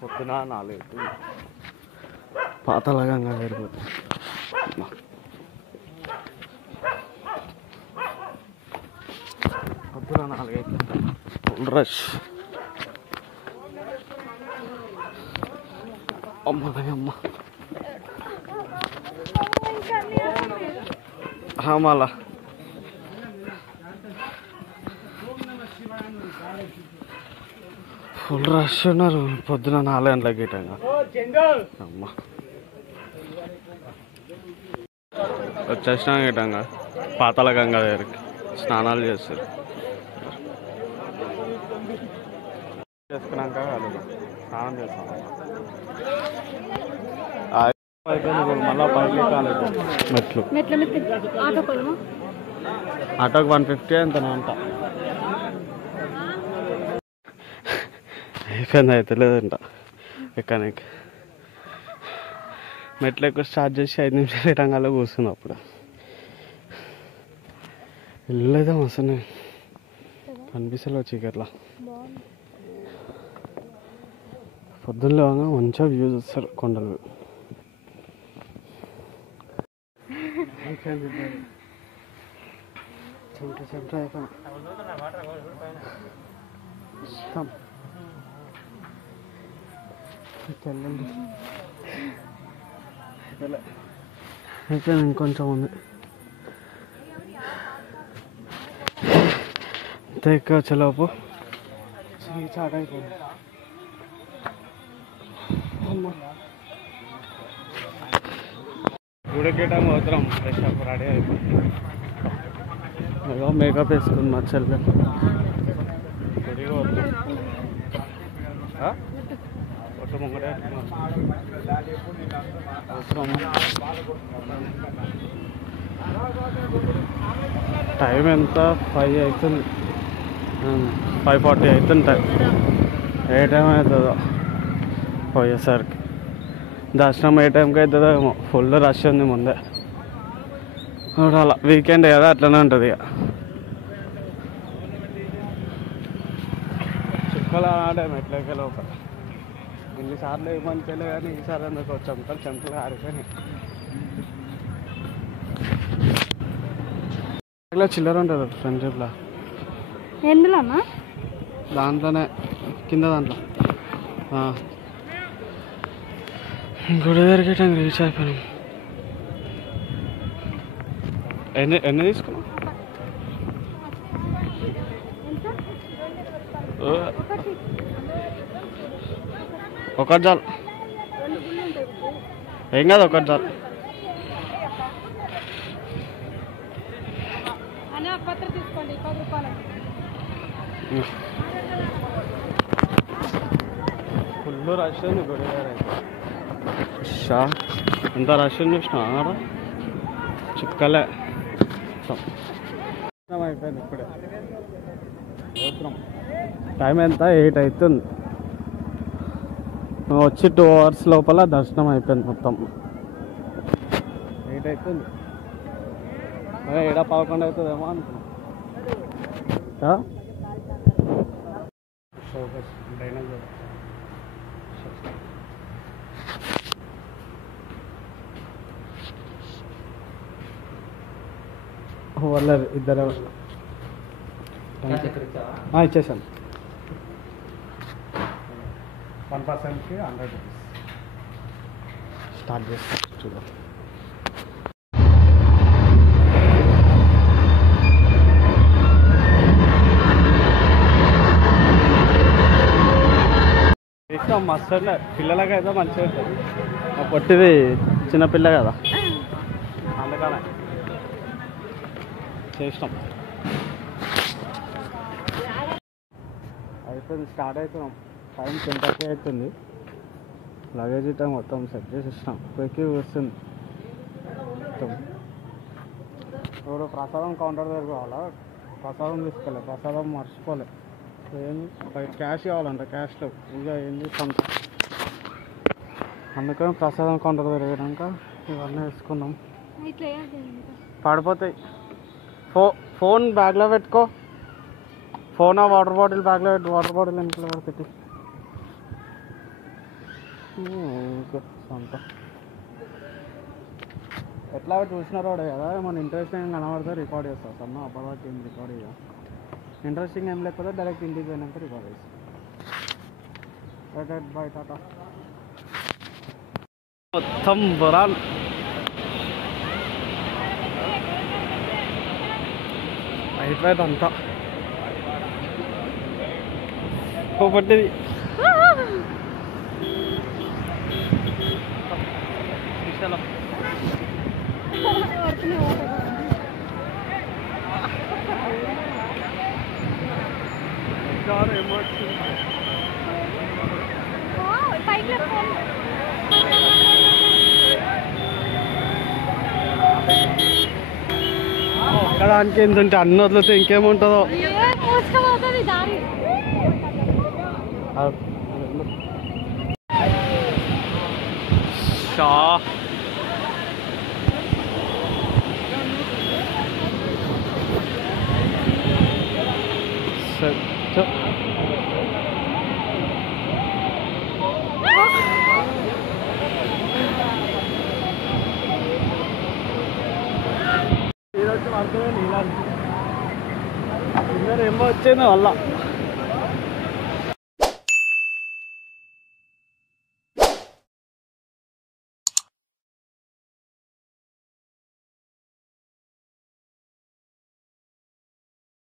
పొద్దున 4 పాతలగంగా జరిపోతుంది. పొద్దున 4 full rush. అమ్మ మళ్ళా ఫుల్ రష్ ఉన్నారు పొద్దున 4 గంటలకి గిట్టంగా. అమ్మ వచ్చేసినా గిట్టంగా పాతాళగంగా దగ్గరికి స్నానాలు చేస్తారు. చేసుకున్నాక స్నానం చేస్తాం. మళ్ళీ పైకి కాలేదు మెట్లు. ఆటోకి 150 ఎంతనా అంట. అయిపోయింది అయితే లేదంట ఎక్కడానికి. మెట్లు ఎక్కువ స్టార్ట్ చేసి 5 నిమిషాలు రంగాల్లో కూర్చుంది. అప్పుడు వెళ్ళలేదాం అసలు కనిపిస్తలే చీకట్లా. పొద్దున్నలో మంచిగా వ్యూ చూస్తారు కొండలు. అయిపోయింది ఇంకొంచెం ఉంది. అంతే ఎక్కువ వచ్చేలోపు చాట్ అయిపోయింది. గుడికేటం అవసరం ఫ్రెష్ అప్ రెడీ అయిపోయింది. మేకప్ వేసుకుంది మా చెల్లి. గుడికి పోతున్నాం. ఒట్టు ముంగడే అవసరం. టైం ఎంత 5 అవుతుంది, 5:40 అవుతుంది టైం. ఏ టైం అవుతుందో పోయేసరికి. దర్శనం ఏ టైంకి అవుతుందో ఏమో. ఫుల్ రష్ ఉంది ముందే. అలా వీకెండ్ కదా అట్లనే ఉంటుంది. ఇక చుక్కలు ఆడే మెట్లకి లోపల ఇన్నిసార్లు ఏమనిపించలే కానీ ఈసారి ఎందుకు చెంపలు ఆడిపోయినాయి. చిల్లర ఉంటుంది ఫ్రెండ్షిప్లో. ఎందులోనా? దాంట్లోనే కింద దాంట్లో గుడి దగ్గరికి రీచ్ అయిపోయినాం. ఎన్ని తీసుకున్నాం? ఒకటి చాలు. ఏం కాదు ఒకటి చాలు. ఫుల్ రష్ ఉంది గుడి దగ్గర. ఎంత రష్ ఉంది చూసినా. చుక్కలే అయిపోయింది ఇప్పుడే. టైం ఎంత 8 అవుతుంది. వచ్చి 2 hours లోపల దర్శనం అయిపోయింది మొత్తం. 8 అవుతుంది. అదే 11 అవుతుందేమో అనుకున్నా. వాళ్ళ ఇద్దరు ఇచ్చేసాను. 1 personకి 100 rupees. స్టార్ట్ చేస్తాను చూద్దాం. ఇష్టం మస్తు పిల్లలకి అయితే మంచిగా ఉంటుంది. పొట్టిది చిన్నపిల్ల కదా అందుకనే చేసినాం. అయిపోయింది. స్టార్ట్ అవుతున్నాం. టైం 10:30 అవుతుంది. లగేజ్ ఇట్లా మొత్తం సెట్ చేసి ఇచ్చినాం. ఎక్కి వస్తుంది మొత్తం. ఇప్పుడు ప్రసాదం కౌంటర్ దగ్గర కావాలా? ప్రసాదం తీసుకోలే. ప్రసాదం మర్చిపోలే. ఏంది క్యాష్ కావాలంట. క్యాష్లో ఇక ఏంది సొంత. అందుకని ప్రసాదం కౌంటర్ తిరిగినాక ఇవన్నీ వేసుకుందాం. పడిపోతాయి. ఫోన్ బ్యాగ్లో పెట్టుకో. ఫోన్ వాటర్ బాటిల్ బ్యాగ్లో పెట్టి వాటర్ బాటిల్ ఇంట్లో కూడా పెట్టి ఓకే అంత ఎట్లా చూసినారో కదా మన ఇంట్రెస్టింగ్ కనబడితే రికార్డ్ చేస్తాం సన్న అప్పటిదాకా ఏం రికార్డ్ చేయ ఇంట్రెస్టింగ్ ఏం లేకపోతే డైరెక్ట్ ఇంటికి పోయినాక రికార్డ్ చేస్తాం రైట్ బాయ్ టాటా మొత్తం బొరాల్ అయిపోయింది అంతా పట్టింది ఒక్కడానికి ఏంటంటే అన్ని వదిలితే ఇంకేముంటుందో షా ఈరోజు అర్థమే నీళ్ళు ఏమో వచ్చింది వల్ల